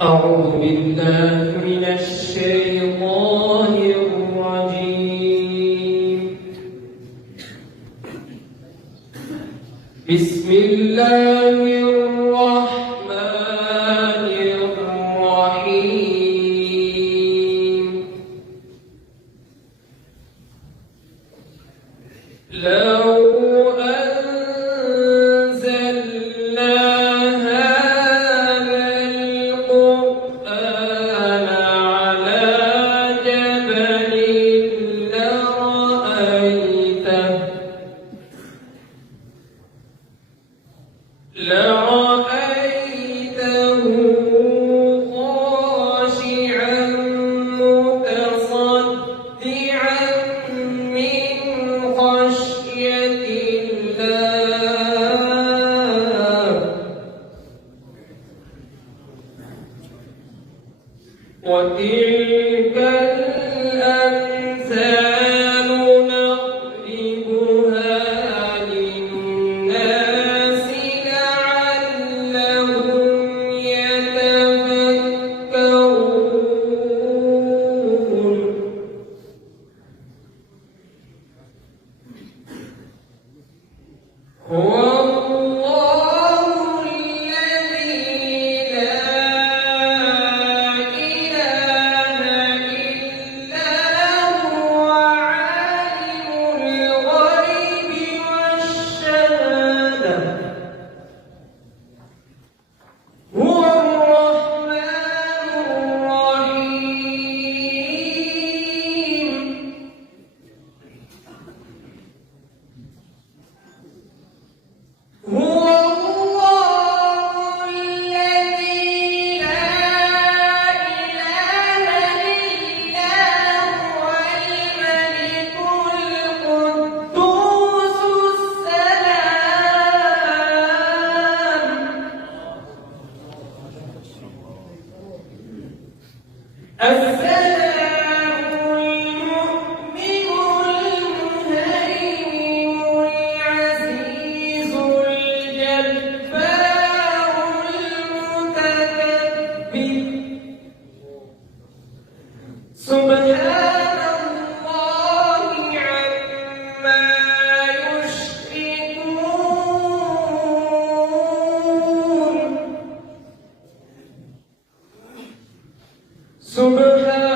أعوذ بالله من الشيطان الرجيم. بسم الله الرحمن الرحيم. لو أنزلنا هذا القرآن على جبل لرأيته خاشعا متصدعا من خشية الله. وتلك الأمثال نضربها للناس لعلهم يتفكرون. هو الله الذي لا إله إلا هو عالم الغيب والشهادة. هو الرحمن الرحيم. هو الله الذي لا إله إلا هو الملك القدوس السلام المؤمن المهيمن العزيز الجبار المتكبر. سبحان الله عما يشركون. سبحان